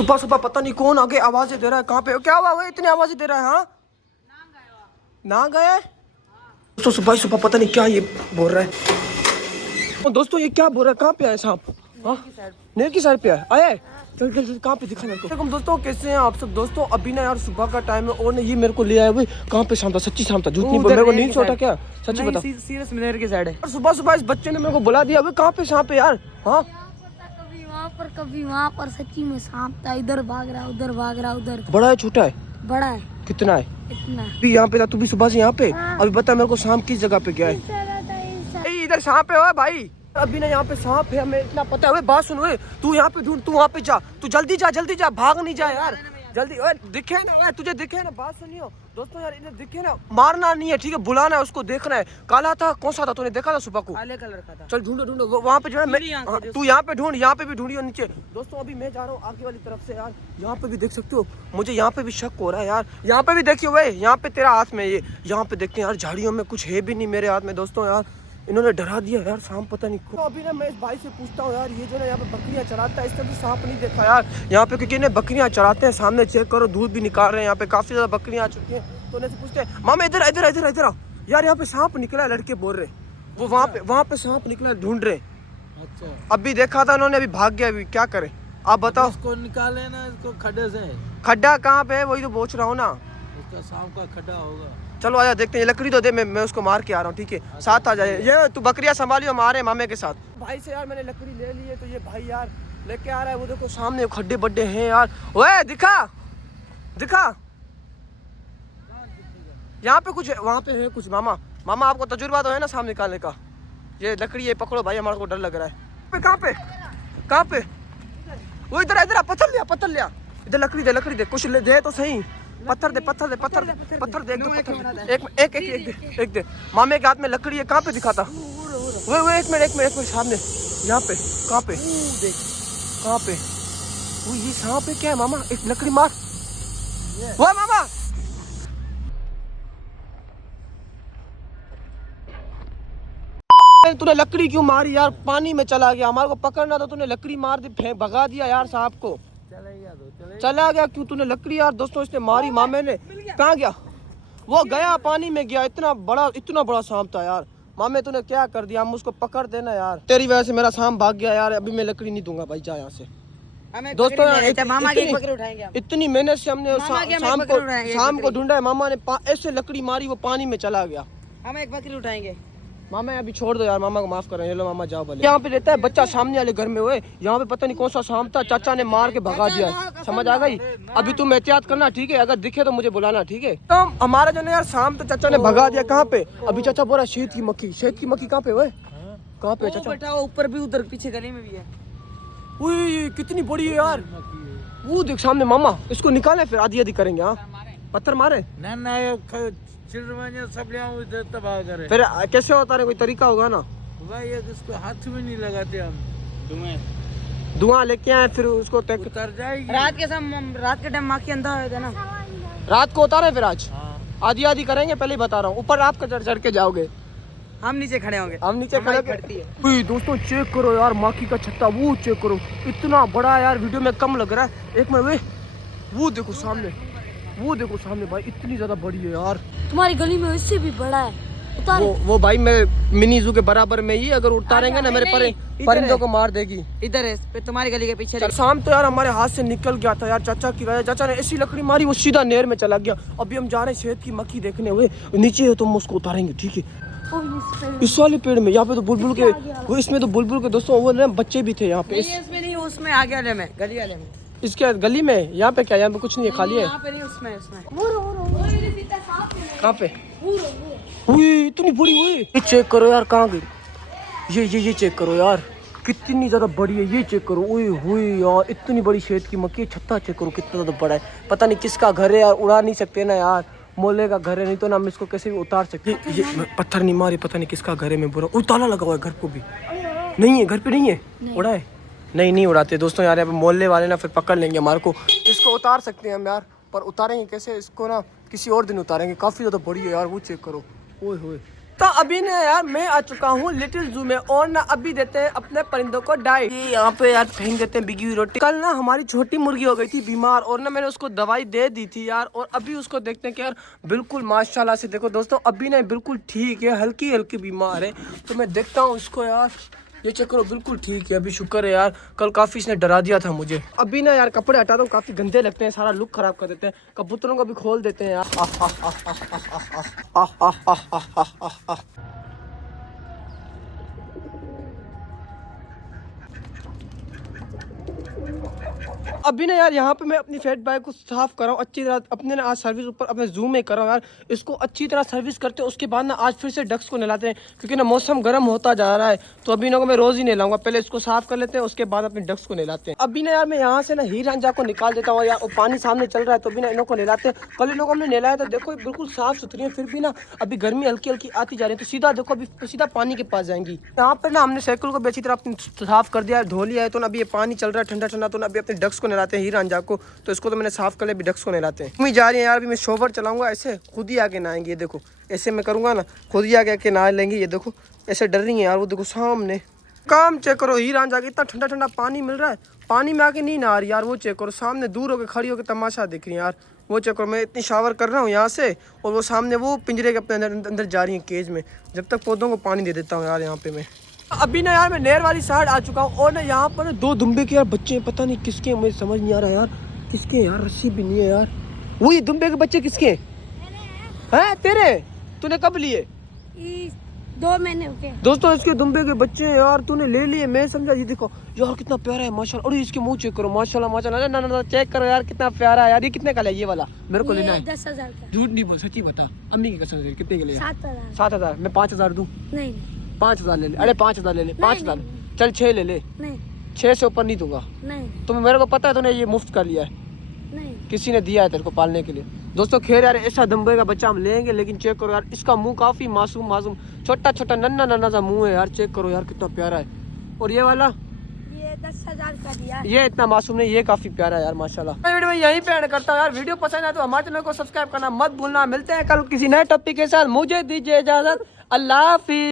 सुबह सुबह पता नहीं कौन आगे आवाजें दे रहा है। कहाँ पे क्या हुआ? वो इतनी आवाजें दे रहा है। हाँ ना गए दोस्तों, सुबह सुबह पता नहीं क्या ये बोल रहा है। दोस्तों ये क्या बोल रहा है? कहाँ पे आए सांप? हाँ नेर की साइड पे आए। चल चल चल, कहाँ पे दिखा मेरे को। दोस्तों कैसे हैं आप सब? दोस्तों अभी ना यार सुबह का टाइम है और ये मेरे को ले आया भाई। कहाँ पे शाम था? सच्ची शाम था, झूठ नहीं बोल। मेरे को नींद छोटा क्या? सच्ची बता। सीरियस नेर की साइड है। और सुबह सुबह इस बच्चे ने मेरे को बुला दिया। कहाँ पे सांप है यार? हाँ कभी वहाँ पर सच्ची में सांप था। इधर भाग रहा उधर भाग रहा उधर। बड़ा है छोटा है? बड़ा है। कितना है? इतना। भी यहाँ पे था, तू भी सुबह से यहाँ पे। अभी बता मेरे को सांप किस जगह पे गया है? इधर सांप है भाई। अभी ना यहाँ पे सांप है, हमें इतना पता है। बात सुन, तू यहाँ पे ढूंढ, तू वहाँ पे जा, तू जल्दी जा, भाग नहीं जा यार जल्दी। दिखे ना तुझे, दिखे ना? बात सुनियो दोस्तों यार, इन्हें दिखे ना, मारना नहीं है ठीक है, बुलाना है उसको, देखना है। काला था? कौन सा था? तूने देखा था सुबह को? काले कलर का था। चल ढूंढो वहाँ पे जो है। तू यहाँ पे ढूंढ, यहाँ पे भी ढूंढियो नीचे। दोस्तों अभी मैं जा रहा हूँ आगे वाली तरफ से यार। यहाँ पे भी देख सकते हो, मुझे यहाँ पे भी शक हो रहा है यार। यहाँ पे भी देखियो भाई, यहाँ पे तेरा हाथ में ये, यहाँ पे देखते हैं यार, झाड़ियों में कुछ है भी नहीं मेरे हाथ में। दोस्तों यार इन्होंने डरा दिया यार, सांप पता नहीं। तो अभी ना मैं इस भाई से पूछता हूँ यार, ये जो ना यहाँ पे बकरियाँ चराता है, इसने भी सांप नहीं देखा यार यहाँ पे, क्योंकि इन्हें बकरियाँ चराते हैं। सामने चेक करो, दूध भी निकाल रहे हैं यहाँ पे, काफी ज्यादा बकरियाँ आ चुकी हैं। तो उन्हें से पूछते हैं, मामा इधर इधर इधर इधर आओ यार, यहाँ पे सांप निकला है। लड़के बोल रहे वो वहाँ पे सांप निकला, ढूंढ रहे। अच्छा अभी देखा था उन्होंने, अभी भाग गया। अभी क्या करे आप बताओ? इसको निकाले ना, इसको खड्डे से। खड्डा कहाँ पे है? वही तो पूछ रहा हूँ ना। इसका सांप का खड्डा होगा। चलो आजा देखते हैं। लकड़ी तो दे, मैं उसको मार के आ रहा हूँ ठीक है? साथ आ जाए। ये तू बकरियां संभालियो, हमारे मामे के साथ। भाई से यार मैंने लकड़ी ले ली है, तो ये भाई यार लेके आ रहा है। वो देखो सामने खड्डे बड्डे हैं यार। ओए दिखा यहाँ पे कुछ है, वहाँ पे है कुछ। मामा आपको तजुर्बा तो है ना सांप निकालने का? ये लकड़ी ये पकड़ो भाई, हमारे को डर लग रहा है। कहाँ पे? वो इधर पत्थर लिया। इधर लकड़ी दे, कुछ दे तो सही। पत्थर दे, एक दे। मामे के हाथ में लकड़ी है, कहाँ पे दिखाता? वो एक मिनट सामने, यहाँ पे। कहाँ पे? वो ये सांप है क्या है मामा? एक लकड़ी मार। वो मामा तूने लकड़ी क्यों मारी यार? पानी में चला गया, हमारे को पकड़ना तो तूने लकड़ी मार दी, भगा दिया यार सांप को। चला गया क्यों तूने लकड़ी यार? दोस्तों इसने मारी मामे ने। कहाँ गया? वो गया पानी में गया। इतना बड़ा सांप था यार। मामे तूने क्या कर दिया? हम उसको पकड़ देना यार, तेरी वजह से मेरा सांप भाग गया यार। अभी मैं लकड़ी नहीं दूंगा भाई, जा यहाँ से। दोस्तों इतनी मेहनत से हमने शाम को ढूंढा है। मामा ने ऐसे लकड़ी मारी, वो पानी में चला गया। हम एक बकरी उठाएंगे। मामा अभी छोड़ दो यार, मामा को माफ करें। हेलो मामा जाओ भले। यहाँ पे रहता है बच्चा सामने वाले घर में। हुए यहाँ पे पता नहीं कौन सा सांप था, चाचा ने मार के भगा दिया। समझ आ गई? अभी तुम एहतियात करना ठीक है? अगर दिखे तो मुझे बुलाना ठीक है? तो हमारा जो ना यार सांप तो चाचा ने भगा दिया। कहाँ पे? अभी चाचा बोला शहद की मक्खी कहाँ पे? कहाँ पे चाचा? ऊपर भी, उधर पीछे गली में भी है। कितनी बड़ी है यार। वो देख सामने मामा, इसको निकाले फिर आधी करेंगे। हाँ पत्थर मारे सब करे। फिर कैसे होता है? कोई तरीका होगा ना भाई, इसको हाथ में नहीं लगाते हम। धुआं लेके आए फिर उसको उतर जाएगी। रात के टाइम माखी अंधा होता है ना, रात को उतारे फिर आज। आधी करेंगे, पहले ही बता रहा हूँ। ऊपर आप चढ़ के जाओगे, हम नीचे खड़े होंगे। हम नीचे खड़े। दोस्तों चेक करो यार, माखी का छत्ता वो चेक करो, इतना बड़ा यार। वीडियो में कम लग रहा है। एक मिनट, वो देखो सामने भाई, इतनी ज्यादा बड़ी है यार। तुम्हारी गली में इससे भी बड़ा है। वो भाई मैं मिनी जू के बराबर में ही, अगर उतारेंगे ना मेरे परिंदों को मार देगी। इधर है तुम्हारी गली के पीछे। शाम तो यार हमारे हाथ से निकल गया था यार, चाचा की वजह। चाचा ने ऐसी लकड़ी मारी, वो सीधा नहर में चला गया। अभी हम जा रहे हैं शहद की मक्खी देखने। हुए नीचे है तो हम उसको उतारेंगे ठीक है? इस वाले पेड़ में। यहाँ पे तो बुलबुल के, वो इसमें तो बुलबुल के दोस्तों वो बच्चे भी थे यहाँ पे। इसमें नहीं, उसमें आगे वाले में, गली वाले में। इसके गली में? यहाँ पे क्या? यहाँ पे कुछ नहीं है, खाली है। यहाँ पे नहीं, उसमें। कहाँ पे? इतनी बड़ी हुई। ये चेक करो यार, कहाँ गई? ये चेक करो यार, कितनी ज्यादा बड़ी है। ये चेक करो, हुई यार, इतनी बड़ी शहद की मक्खी। छत्ता चेक करो कितना ज्यादा बड़ा है। पता नहीं किसका घर है यार, उड़ा नहीं सकते ना यार, मोहल्ले का घर है, नहीं तो ना हम इसको कैसे भी उतार सकते। ये पत्थर नहीं मारे, पता नहीं किसका घर है। मैं बोल रहा हूँ ताला लगा हुआ है घर को भी। नहीं है, घर पे नहीं है। उड़ा है? नहीं उड़ाते दोस्तों यार। यहाँ पे मोहल्ले वाले ना फिर पकड़ लेंगे हमारे को। इसको उतार सकते हैं हम यार, पर उतारेंगे कैसे इसको? ना किसी और दिन उतारेंगे। काफी ज्यादा बड़ी है यार, वो चेक करो। ओए तो अभी ना यार मैं आ चुका हूँ लिटिल जू में और ना अभी देते हैं अपने परिंदों को डाइट। ये यहाँ पे यार फेंक देते हैं बिगी हुई रोटी। कल ना हमारी छोटी मुर्गी हो गई थी बीमार और ना मैंने उसको दवाई दे दी थी यार, और अभी उसको देखते हैं कि यार बिल्कुल माशाल्लाह से देखो दोस्तों अभी ना बिल्कुल ठीक है, हल्की हल्की बीमार है। तो मैं देखता हूँ उसको यार, ये चेक करो बिल्कुल ठीक है, अभी शुक्र है यार, कल काफी इसने डरा दिया था मुझे। अभी ना यार कपड़े हटा दो, काफी गंदे लगते हैं, सारा लुक खराब कर देते हैं। कबूतरों को भी खोल देते हैं यार। अभी ना यार यहाँ पे मैं अपनी फैट बाइक को साफ कर रहा हूँ अच्छी तरह। अपने ना आज सर्विस ऊपर अपने जू में कर रहा हूँ यार, इसको अच्छी तरह सर्विस करते हैं। उसके बाद ना आज फिर से डक्स को नहलाते हैं क्योंकि ना मौसम गर्म होता जा रहा है, तो अभी ना को मैं रोज ही नहलाऊंगा। पहले इसको साफ कर लेते हैं, उसके बाद अपने डक्स को नहलाते हैं। अभी ना यार मैं यहाँ से ना हीर रांझा को निकाल देता हूँ यार, वो पानी सामने चल रहा है तो अभी ना इन्हों को नहलाते हैं। कल इन्हों को हमने नहलाया तो देखो बिल्कुल साफ सुथरी है, फिर भी ना अभी गर्मी हल्की हल्की आती जा रही है, तो सीधा देखो अभी सीधा पानी के पास जाएंगी। यहाँ पर ना हमने साइकिल को भी अच्छी तरह साफ कर दिया, धो लिया है, तो ना अभी ये पानी चल रहा है ठंडा ठंडा, तो ना अभी अपने डक्स को नहलाते हैं हीर रांझा को। तो इसको तो मैंने साफ कर लिया, अभी डक्स को नहलाते हैं। मम्मी जा रही है यार, अभी मैं शोवर चलाऊंगा, ऐसे खुद ही आके नहाएंगे। ये देखो ऐसे मैं करूंगा ना, खुद ही आके नहा लेंगे। ये देखो ऐसे डर रही है यार, वो देखो सामने। काम चेक करो, हीर रांझा के इतना ठंडा ठंडा पानी मिल रहा है, पानी में आके नहीं नहा रही यार। वो चेक करो सामने दूर होकर खड़ी होकर तमाशा देख रही है यार। वो चेक करो, मैं इतनी शावर कर रहा हूँ यहाँ से, और वो सामने वो पिंजरे के अपने अंदर जा रही है केज में। जब तक पौधों को पानी दे देता हूँ यार यहाँ पे मैं। अभी ना यार मैं नहर वाली साइड आ चुका हूँ, और ना यहाँ पर दो दुम्बे के यार बच्चे हैं, पता नहीं किसके, मुझे समझ नहीं आ रहा यार किसके यार, रस्सी भी नहीं है यार। वो ये दुम्बे के बच्चे किसके हैं? तेरे? तूने कब लिए? 2 महीने हो गए दोस्तों इसके दुम्बे के बच्चे हैं यार, तूने ले लिए। मैं समझा ये देखो यार कितना प्यारा है माशाल्लाह। और इसके मुंह चेक करो माशाल्लाह माशाल्लाह। ना ना ना चेक करो यार कितना प्यारा है यार। ये कितने का है ये वाला? मेरे को लेना है। 10,000 का। झूठ नहीं बोल, सच्ची बता, अम्मी की कसम से कितने के लिए? 7,000। 7,000। मैं 5,000 दूं? नहीं 5,000 ले ले। अरे 5,000 ले ले, 5,000 चल 6 ले ले। नहीं 6 से ऊपर नहीं दूंगा। नहीं तुम्हें मेरे को पता है तूने ये मुफ्त कर लिया है, नहीं। किसी ने दिया है तेरे को पालने के लिए। दोस्तों खैर यार ऐसा दुम्बे का बच्चा हम लेंगे, लेकिन चेक करो यार इसका मुंह काफी मासूम मासूम छोटा छोटा नन्ना नन्ना सा मुंह है यार। चेक करो यार कितना प्यारा है। और ये वाला ये 10,000 का दिया। ये इतना मासूम नहीं, ये काफी प्यारा है यार माशाल्लाह। मैं वीडियो में यहीं पे एंड करता हूँ यार। वीडियो पसंद आए तो हमारे चैनल को सब्सक्राइब करना मत भूलना। मिलते हैं कल किसी नए टॉपिक के साथ, मुझे दीजिए इजाजत। अल्लाह हाफिज।